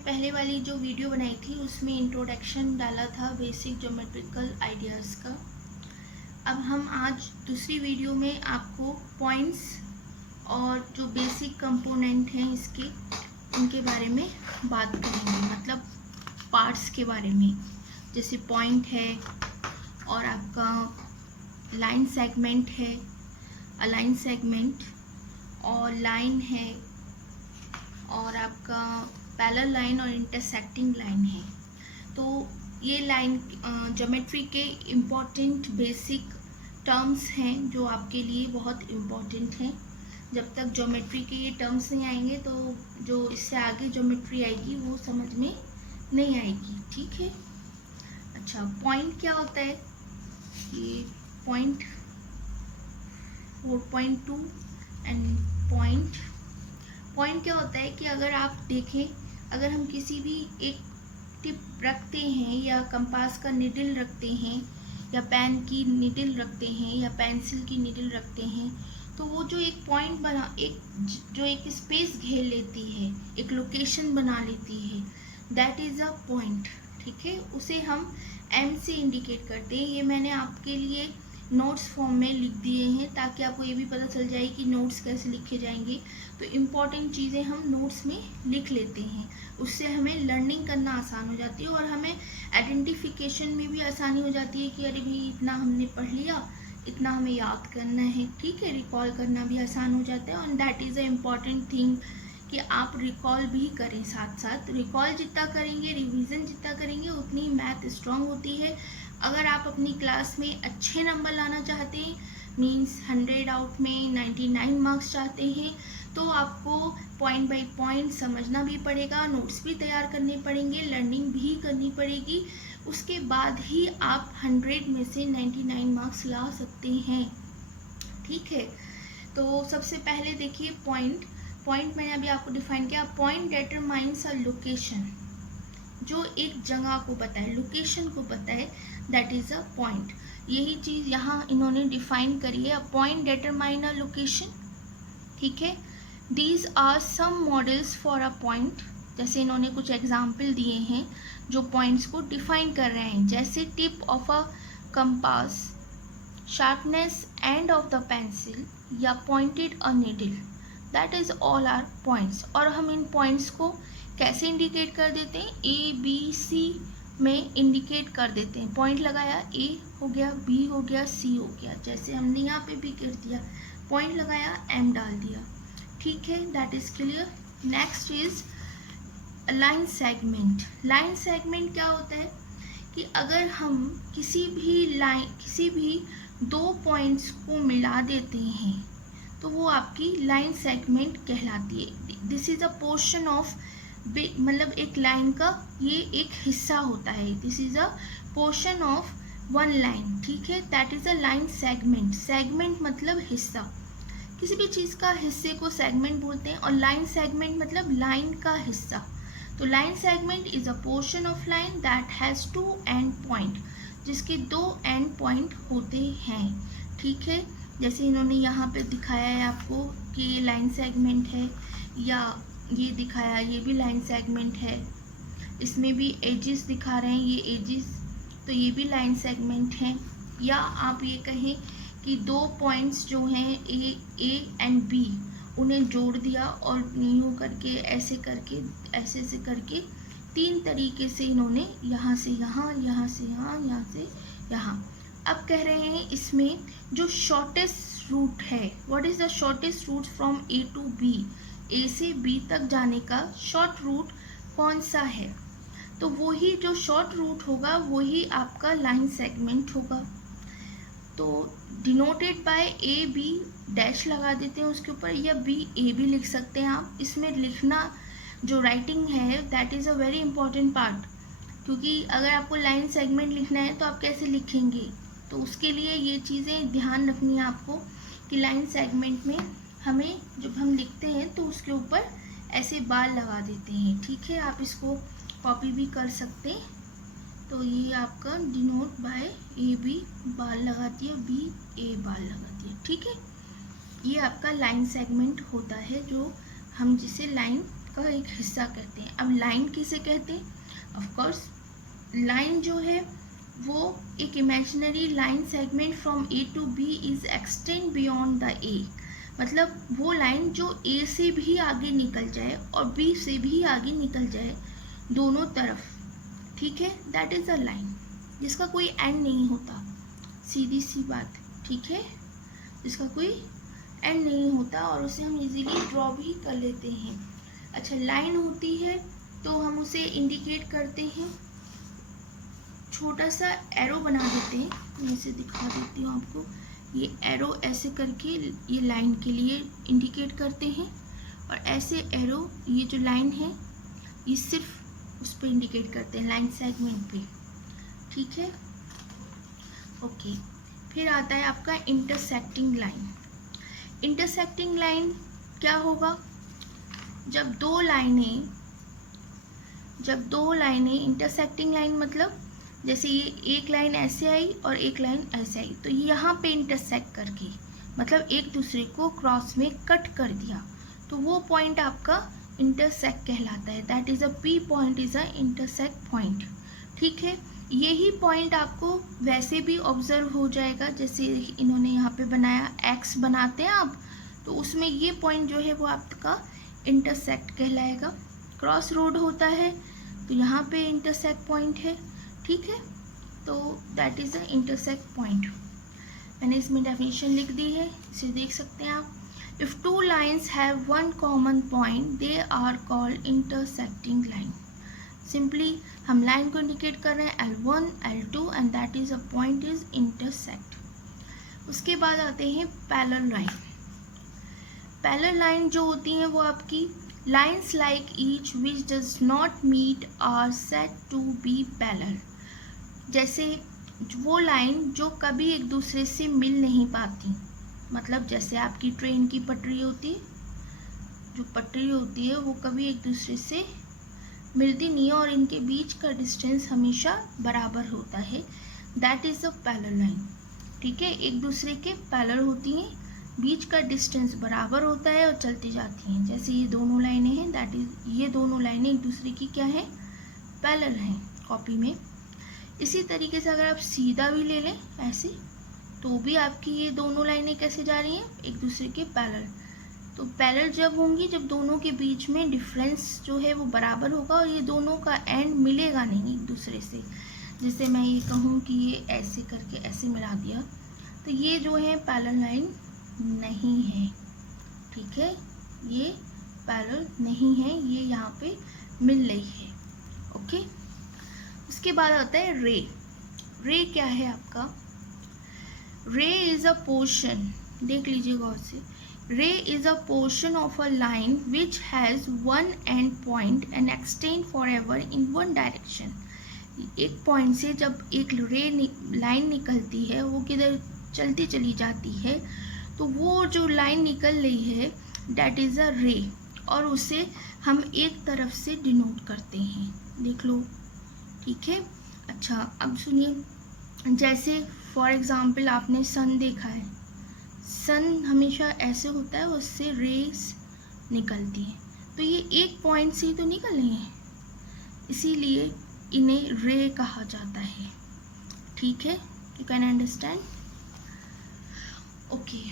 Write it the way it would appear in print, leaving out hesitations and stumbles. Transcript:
पहले वाली जो वीडियो बनाई थी उसमें इंट्रोडक्शन डाला था बेसिक ज्योमेट्रिकल आइडियाज़ का। अब हम आज दूसरी वीडियो में आपको पॉइंट्स और जो बेसिक कंपोनेंट हैं इसके उनके बारे में बात करेंगे, मतलब पार्ट्स के बारे में। जैसे पॉइंट है और आपका लाइन सेगमेंट है, अलाइन सेगमेंट, और लाइन है और आपका पैरेलल लाइन और इंटरसेक्टिंग लाइन है। तो ये लाइन ज्योमेट्री के इम्पॉर्टेंट बेसिक टर्म्स हैं जो आपके लिए बहुत इम्पॉर्टेंट हैं। जब तक ज्योमेट्री के ये टर्म्स नहीं आएंगे तो जो इससे आगे ज्योमेट्री आएगी वो समझ में नहीं आएगी, ठीक है। अच्छा, पॉइंट क्या होता है? ये पॉइंट 4.2 एंड पॉइंट क्या होता है कि अगर आप देखें, अगर हम किसी भी एक टिप रखते हैं या कंपास का निडल रखते हैं या पेन की निडल रखते हैं या पेंसिल की निडल रखते हैं, तो वो जो एक पॉइंट बना एक स्पेस घेर लेती है, एक लोकेशन बना लेती है, दैट इज़ अ पॉइंट, ठीक है। उसे हम एम से इंडिकेट करते हैं। ये मैंने आपके लिए नोट्स फॉर्म में लिख दिए हैं ताकि आपको ये भी पता चल जाए कि नोट्स कैसे लिखे जाएंगे। तो इम्पॉर्टेंट चीज़ें हम नोट्स में लिख लेते हैं, उससे हमें लर्निंग करना आसान हो जाती है और हमें आइडेंटिफिकेशन में भी आसानी हो जाती है कि अरे भाई इतना हमने पढ़ लिया, इतना हमें याद करना है, ठीक है। रिकॉल करना भी आसान हो जाता है और that is a important thing कि आप रिकॉल भी करें। साथ साथ रिकॉल जितना करेंगे, रिवीजन जितना करेंगे, उतनी मैथ स्ट्रांग होती है। अगर आप अपनी क्लास में अच्छे नंबर लाना चाहते हैं, मीन्स 100 आउट में 99 मार्क्स चाहते हैं, तो आपको पॉइंट बाय पॉइंट समझना भी पड़ेगा, नोट्स भी तैयार करने पड़ेंगे, लर्निंग भी करनी पड़ेगी। उसके बाद ही आप 100 में से 99 मार्क्स ला सकते हैं, ठीक है। तो सबसे पहले देखिए पॉइंट मैंने अभी आपको डिफाइन किया। पॉइंट डिटरमाइंस अ लोकेशन, जो एक जगह को बताए, लोकेशन को बताए, दैट इज़ अ पॉइंट। यही चीज़ यहाँ इन्होंने डिफाइन करी है, a point determine a location, ठीक है। These are some models for a point, जैसे इन्होंने कुछ एग्जाम्पल दिए हैं जो पॉइंट्स को डिफाइन कर रहे हैं, जैसे tip of a compass, sharpness end of the pencil, या pointed a needle, that is all are points. और हम इन पॉइंट्स को कैसे इंडिकेट कर देते हैं? ए बी सी में इंडिकेट कर देते हैं। पॉइंट लगाया, ए हो गया, बी हो गया, सी हो गया, जैसे हमने यहाँ पे भी कर दिया, पॉइंट लगाया, एम डाल दिया, ठीक है। That is clear. Next is line segment. Line segment क्या होता है कि अगर हम किसी भी दो पॉइंट्स को मिला देते हैं तो वो आपकी लाइन सेगमेंट कहलाती है। This is a portion of, मतलब एक लाइन का ये एक हिस्सा होता है, this is a portion of one line, ठीक है। That is a line segment. Segment मतलब हिस्सा, किसी भी चीज़ का हिस्से को सेगमेंट बोलते हैं, और लाइन सेगमेंट मतलब लाइन का हिस्सा। तो line segment is a portion of line that has two end point, जिसके दो एंड पॉइंट होते हैं, ठीक है। जैसे इन्होंने यहाँ पे दिखाया है आपको कि ये लाइन सेगमेंट है, या ये दिखाया, ये भी लाइन सेगमेंट है, इसमें भी एजिस दिखा रहे हैं, ये एजिस, तो ये भी लाइन सेगमेंट है। या आप ये कहें कि दो पॉइंट्स जो हैं ए एंड बी, उन्हें जोड़ दिया और यूँ करके ऐसे करके तीन तरीके से इन्होंने यहाँ से यहाँ, यहाँ से यहाँ, यहाँ से यहाँ। अब कह रहे हैं इसमें जो शॉर्टेस्ट रूट है, what is the shortest route from A to B, A से बी तक जाने का शॉर्ट रूट कौन सा है? तो वही जो शॉर्ट रूट होगा वही आपका लाइन सेगमेंट होगा। तो denoted by A B dash लगा देते हैं उसके ऊपर, या बी ए भी लिख सकते हैं आप। इसमें लिखना जो राइटिंग है that is a very important part, क्योंकि अगर आपको लाइन सेगमेंट लिखना है तो आप कैसे लिखेंगे? तो उसके लिए ये चीज़ें ध्यान रखनी है आपको कि लाइन सेगमेंट में हमें जब हम लिखते हैं तो उसके ऊपर ऐसे बार लगा देते हैं, ठीक है। आप इसको कॉपी भी कर सकते हैं। तो ये आपका denote by A B bar लगाती है, बी ए बार लगाती है, ठीक है। ये आपका लाइन सेगमेंट होता है जो हम जिसे लाइन का एक हिस्सा कहते हैं। अब लाइन किसे कहते हैं? ऑफ कोर्स लाइन जो है वो एक imaginary line segment from A to B is extend beyond the A, मतलब वो लाइन जो ए से भी आगे निकल जाए और बी से भी आगे निकल जाए, दोनों तरफ, ठीक है, दैट इज अ लाइन जिसका कोई एंड नहीं होता, सीधी सी बात, ठीक है, जिसका कोई एंड नहीं होता और उसे हम इजीली ड्रॉ भी कर लेते हैं। अच्छा, लाइन होती है तो हम उसे इंडिकेट करते हैं, छोटा सा एरो बना देते हैं, मैं इसे दिखा देती हूँ आपको, ये एरो ऐसे करके ये लाइन के लिए इंडिकेट करते हैं और ऐसे एरो ये जो लाइन है ये सिर्फ उस पर इंडिकेट करते हैं, लाइन सेगमेंट पे, ठीक है, ओके। फिर आता है आपका इंटरसेक्टिंग लाइन। इंटरसेक्टिंग लाइन क्या होगा? जब दो लाइनें इंटरसेक्टिंग लाइन, मतलब जैसे ये एक लाइन ऐसे आई और एक लाइन ऐसे आई, तो यहाँ पे इंटरसेक्ट करके, मतलब एक दूसरे को क्रॉस में कट कर दिया, तो वो पॉइंट आपका इंटरसेक्ट कहलाता है। That is a P point is a intersect point, ठीक है। यही पॉइंट आपको वैसे भी ऑब्जर्व हो जाएगा, जैसे इन्होंने यहाँ पे बनाया, एक्स बनाते हैं आप, तो उसमें ये पॉइंट जो है वो आपका इंटरसेक्ट कहलाएगा। क्रॉस रोड होता है तो यहाँ पे इंटरसेक्ट पॉइंट है, ठीक है, तो that is a intersect point. मैंने इसमें डेफिनेशन लिख दी है, इसे देख सकते हैं आप। If two lines have one common point they are called intersecting line. Simply हम लाइन को इंडिकेट कर रहे हैं L1, L2 and that is a point is intersect. उसके बाद आते हैं पैरेलल लाइन। पैरेलल लाइन जो होती हैं वो आपकी lines like each which does not meet are said to be parallel. जैसे वो लाइन जो कभी एक दूसरे से मिल नहीं पाती, मतलब जैसे आपकी ट्रेन की पटरी होती है, जो पटरी होती है वो कभी एक दूसरे से मिलती नहीं है और इनके बीच का डिस्टेंस हमेशा बराबर होता है, that is a parallel line, ठीक है। एक दूसरे के पैरेलल होती हैं, बीच का डिस्टेंस बराबर होता है और चलती जाती हैं। जैसे ये दोनों लाइनें हैं, दैट इज ये दोनों लाइनें एक दूसरे की क्या है? पैरेलल हैं कॉपी में। इसी तरीके से अगर आप सीधा भी ले लें ऐसे, तो भी आपकी ये दोनों लाइनें कैसे जा रही हैं? एक दूसरे के पैरेलल। तो पैरेलल जब होंगी जब दोनों के बीच में डिफरेंस जो है वो बराबर होगा और ये दोनों का एंड मिलेगा नहीं एक दूसरे से। जैसे मैं ये कहूँ कि ये ऐसे करके ऐसे मिला दिया, तो ये जो है पैरेलल लाइन नहीं है, ठीक है, ये पैरेलल नहीं है, ये यहाँ पे मिल रही है, ओके। उसके बाद आता है रे। रे क्या है आपका? रे इज अ पोर्शन, देख लीजिए गौर से, रे is a portion of a line which has one and point and extend for ever in one direction. एक पॉइंट से जब एक रे लाइन निकलती है वो किधर चलती चली जाती है, तो वो जो लाइन निकल रही है डैट इज़ अ रे, और उसे हम एक तरफ से डिनोट करते हैं, देख लो, ठीक है। अच्छा, अब सुनिए, जैसे फॉर एग्ज़ाम्पल आपने सन देखा है, सन हमेशा ऐसे होता है, उससे रेस निकलती हैं, तो ये एक पॉइंट से ही तो निकल रही हैं, इसीलिए इन्हें रे कहा जाता है, ठीक है। You can understand, okay.